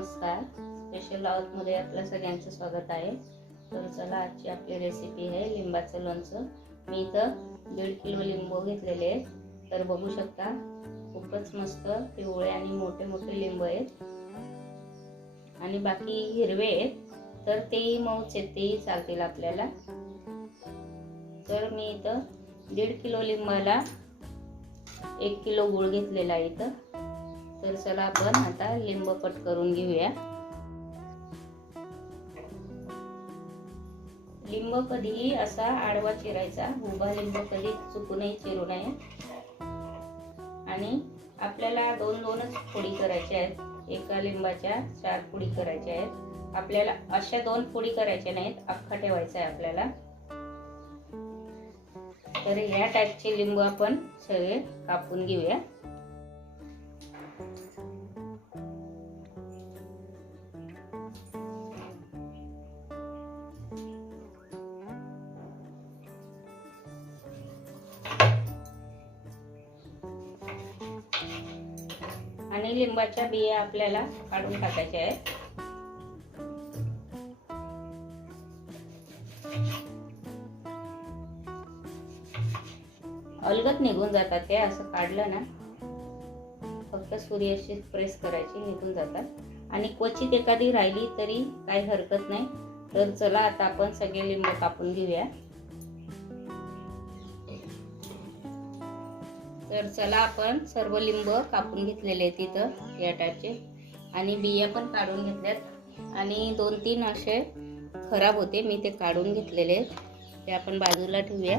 नमस्कार. स्पेशलमध्ये आपलं सगळ्यांचं स्वागत आहे. तर चला आजची आपली रेसिपी आहे लिंबाचं लोणचं. मी इथं दीड किलो लिंबू घेतलेले आहेत. तर बघू शकता खूपच मस्त पिवळे आणि मोठे मोठे लिंबू आहेत. आणि बाकी हिरवे आहेत. तर तेही मऊच आहेत तेही चालतील आपल्याला. तर मी इथं दीड किलो लिंबाला एक किलो गुळ घेतलेला आहे इथं. तर चला आपण आता लिंब कट करून घेऊया. लिंब कधीही असा आडवा चिरायचा उभा लिंब कधी चुकूनही चिरू नये. आणि आपल्याला दोन दोनच फोडी करायच्या आहेत. एका लिंबाच्या चार फोडी करायच्या आहेत. आपल्याला अशा दोन फोडी करायच्या नाहीत अख्खा ठेवायचा आहे आपल्याला. तर ह्या टाईपचे लिंबू आपण सगळे कापून घेऊया. लिंबाच्या बिया आपल्याला काढून टाकायच्या आहेत. अलगत निघून जातात ते असं काढलं ना फक्त सूर्याशी प्रेस करायची निघून जातात. आणि क्वचित एखादी राहिली तरी काही हरकत नाही. तर चला आता आपण सगळे लिंब कापून घेऊया. तर चला आपण सर्व लिंब कापून घेतलेले आहेत तिथं या टाईपचे आणि बिया पण काढून घेतल्यात. आणि दोन तीन असे खराब होते मी ते काढून घेतलेले आहेत. ते आपण बाजूला ठेवूया.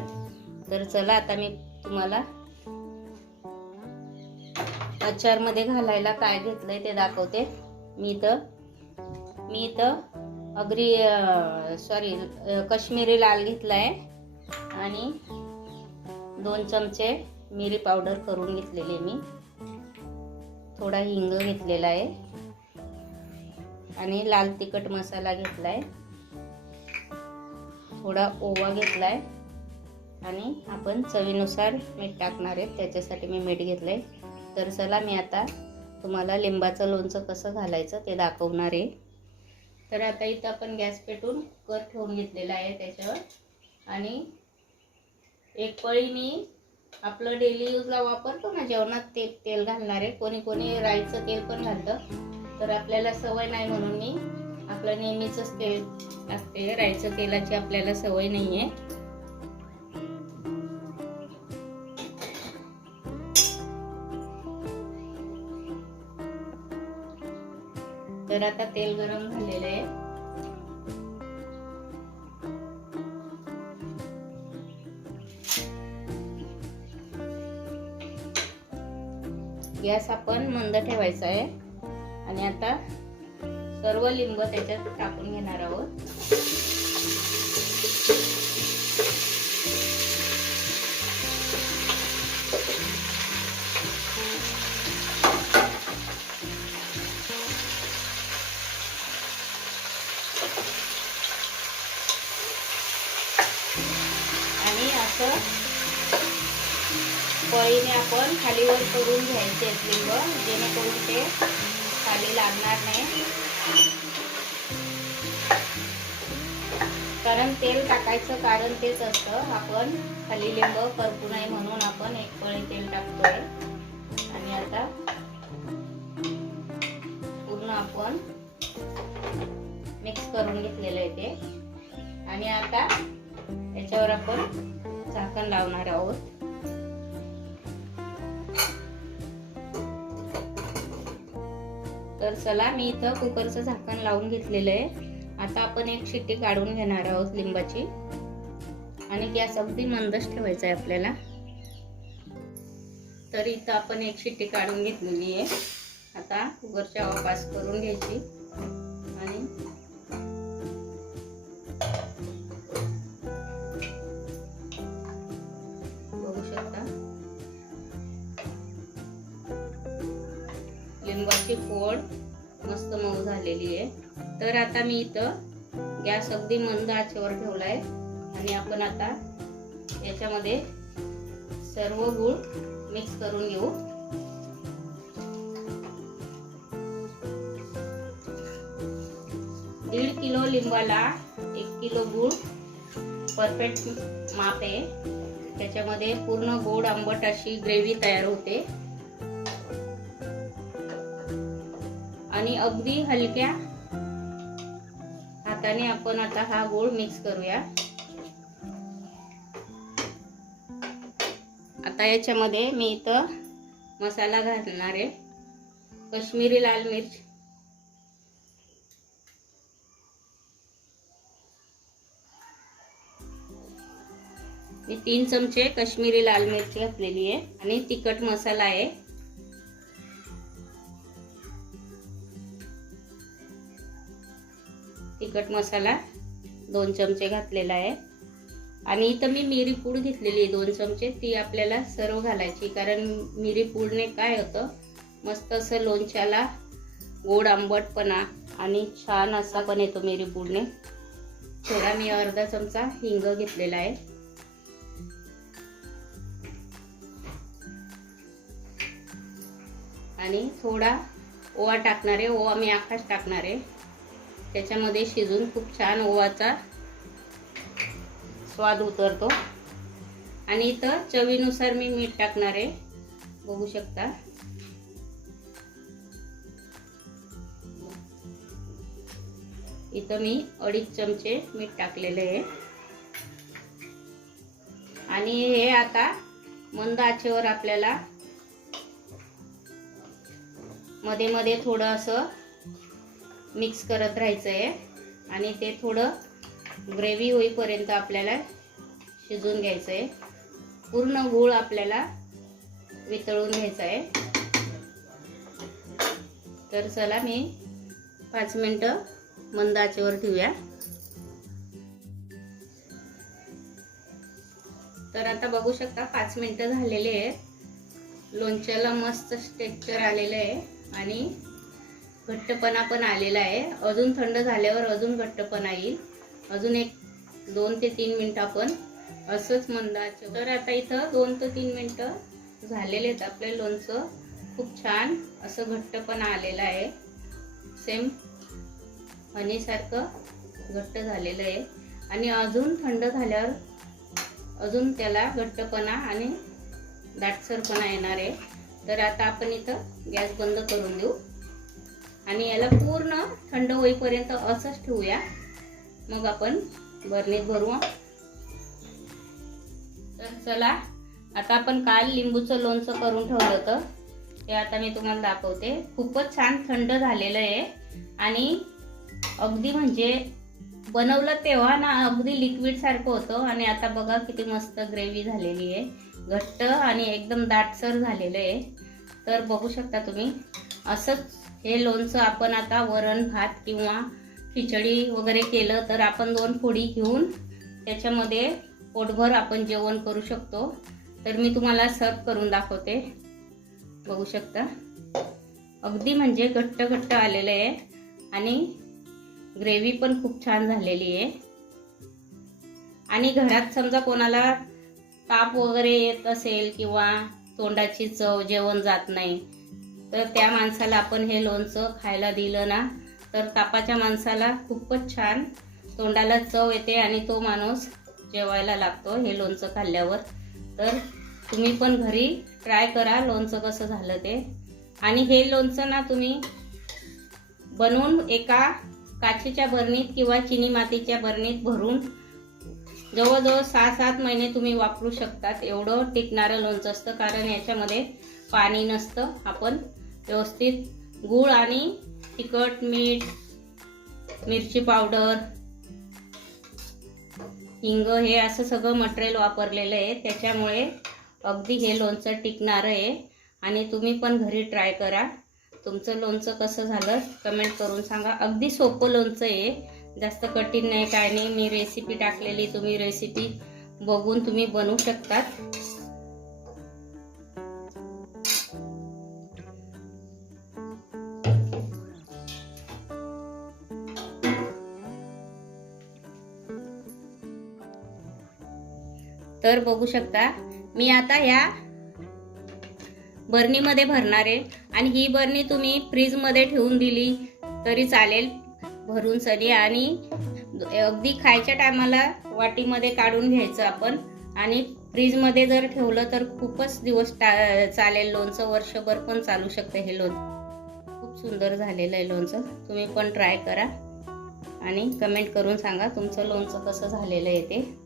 तर चला आता मी तुम्हाला अचारमध्ये घालायला काय घेतलंय ते दाखवते. मी इथं मी इथं अग्री सॉरी कश्मीरी लाल घेतलाय. आणि दोन चमचे मिरी पावडर करून घेतलेली मी. थोडा हिंग घेतलेला आहे. आणि लाल तिखट मसाला घेतलाय. थोडा ओवा घेतलाय. आणि आपण चवीनुसार मीठ टाकणार आहे. त्याच्यासाठी मी मीठ घेतलंय. तर चला मी आता तुम्हाला लिंबाचं लोणचं कसं घालायचं ते दाखवणार आहे. तर आता इथं आपण गॅस पेटून कर ठेवून घेतलेला आहे त्याच्यावर. आणि एक पळी मी आपलं डेली यूजला वापरतो ना जेवणात ते तेल घालणार. आहे कोणी कोणी राईचं तेल पण घालतं. तर आपल्याला सवय नाही म्हणून मी आपलं नेहमीच तेल असते राईचं तेलाची आपल्याला सवय नाही आहे तर आता तेल गरम झालेलं आहे. गॅस आपण मंद ठेवायचा आहे. आणि आता सर्व लिंब त्याच्यात टाकून घेणार आहोत. आणि असं पळीने आपण खालीवर करून घ्यायचे आहेत लिंब जेणेकरून ते खाली लागणार नाही. कारण तेल टाकायचं कारण तेच असतं आपण खाली लिंब करपू नये म्हणून आपण एक पळी तेल टाकतोय. आणि आता पूर्ण आपण मिक्स करून घेतलेलं आहे ते. आणि आता याच्यावर आपण झाकण लावणार आहोत. तर चला मी इथं कुकरचं झाकण लावून घेतलेलं आहे. आता आपण एक शिट्टी काढून घेणार आहोत लिंबाची. आणि गॅस अगदी मंदच ठेवायचा आहे आपल्याला. तर इथं आपण एक शिट्टी काढून घेतलेली आहे. आता कुकरच्या वापास करून घ्यायची. तर आता मी इथं गॅस अगदी मंद आचेवर ठेवलाय. आणि आपण आता याच्यामध्ये सर्व गूळ मिक्स करून घेऊ. दीड किलो लिंबाला एक किलो गूळ परफेक्ट माप आहे. त्याच्यामध्ये पूर्ण गोड आंबट अशी ग्रेव्ही तयार होते. आणि अगदी हलक्या हाताने आपण आता हा गोळ मिक्स करूया. आता याच्यामध्ये मी इथं मसाला घालणार आहे. कश्मीरी लाल मिर्च. मी तीन चमचे कश्मीरी लाल मिरची घातलेली आहे. आणि तिखट मसाला आहे. तिखट मसाला दोन चमचे घातलेला आहे. आणि इथं मी मिरी पूड घेतलेली आहे दोन चमचे. ती आपल्याला सर्व घालायची कारण मिरी पूडने काय होतं? मस्त असं लोणच्याला गोड आंबटपणा आणि छान असा पण येतो मिरी पूडने. थोडा मी अर्धा चमचा हिंग घेतलेला आहे. आणि थोडा ओवा टाकणार आहे. ओवा मी आकाश टाकणार आहे. त्याच्यामध्ये शिजून खूप छान ओवाचा स्वाद उतरतो. आणि इथं चवीनुसार मी मीठ टाकणार आहे. बघू शकता. इथं मी अडीच चमचे मीठ टाकलेले आहे. आणि हे आता मंद आचेवर आपल्याला मध्ये मध्ये थोडं असं मिक्स करत राहायचं आहे आणि ते थोडं ग्रेव्ही होईपर्यंत आपल्याला शिजून घ्यायचं आहे पूर्ण गूळ आपल्याला वितळून घ्यायचा आहे तर चला मी पाच मिनटं मंद आचेवर ठेवूया. तर आता बघू शकता पाच मिनटं झालेले आहेत. लोणच्याला मस्त टेक्चर आलेलं आहे. आणि घट्टपणा पण आलेला आहे. अजून थंड झाल्यावर अजून घट्टपणा येईल. अजून एक दोन ते तीन मिनटं आपण असंच मंदाचं तर आता इथं दोन ते तीन मिनटं झालेले आहेत आपले लोणचं. खूप छान असं घट्टपणा आलेलं आहे. सेम हनीसारखं घट्ट झालेलं आहे. आणि अजून थंड झाल्यावर अजून त्याला घट्टपणा आणि दाटसरपणा येणार आहे. तर आता आपण इथं गॅस बंद करून देऊ. आणि याला पूर्ण थंड होईपर्यंत असंच ठेवूया. मग आपण बरणीत भरू तर चला आता आपण काल लिंबूचं लोणचं करून ठेवलं होतं. ते आता मी तुम्हाला दाखवते. खूपच छान थंड झालेलं आहे. आणि अगदी म्हणजे बनवलं तेव्हा ना अगदी लिक्विड सारखं होतं. आणि आता बघा किती मस्त ग्रेव्ही झालेली आहे. घट्ट आणि एकदम दाटसर झालेलं आहे. तर बघू शकता तुम्ही असंच हे लोणचं आपण आता वरण भात किंवा खिचडी वगैरे केलं तर आपण दोन फोडी घेऊन त्याच्यामध्ये पोटभर आपण जेवण करू शकतो. तर मी तुम्हाला सर्व करून दाखवते. बघू शकता. अगदी म्हणजे घट्ट घट्ट आलेलं आहे आणि ग्रेव्ही पण खूप छान झालेली आहे. आणि घरात समजा कोणाला ताप वगैरे येत असेल किंवा तोंडाची चव जेवण जात नाही तर त्या माणसाला आपण हे लोणचं खायला दिलं ना तर तापाच्या माणसाला खूपच छान. तोंडाला चव येते आणि तो माणूस जेवायला लागतो हे लोणचं खाल्ल्यावर. तर तुम्ही पण घरी ट्राय करा लोणचं कसं झालं ते. आणि हे लोणचं ना तुम्ही बनवून एका काचेच्या बरणीत किंवा चिनी मातीच्या बरणीत भरून जवळजवळ सहा सात महिने तुम्ही वापरू शकतात. एवढं टिकणारं लोणचं असतं कारण याच्यामध्ये पाणी नसतं. आपण व्यवस्थित. गूळ आणि तिखट मीठ मिरची पावडर हिंग हे असं सगळं मटेरियल वापरलेलं आहे. त्याच्यामुळे अगदी हे लोणचं टिकणारं आहे. आणि तुम्ही पण घरी ट्राय करा. तुमचं लोणचं कसं झालं कमेंट करून सांगा. अगदी सोपं लोणचं आहे. जास्त कठीण नाही काय नाही. मी रेसिपी टाकलेली तुम्ही रेसिपी बघून तुम्ही बनवू शकतात. तर बघू शकता मी आता ह्या बरणीमध्ये भरणार आहे. आणि ही बरणी तुम्ही फ्रीजमध्ये ठेवून दिली तरी चालेल भरून सरी आणि अगदी खायच्या टायमाला वाटीमध्ये काढून घ्यायचं आपण. आणि फ्रीजमध्ये जर ठेवलं तर खूपच दिवस टा चालेल. लोणचं वर्षभर पण चालू शकतं हे लोणचं. खूप सुंदर झालेलं आहे लोणचं. तुम्ही पण ट्राय करा. आणि कमेंट करून सांगा तुमचं लोणचं कसं झालेलं आहे ते.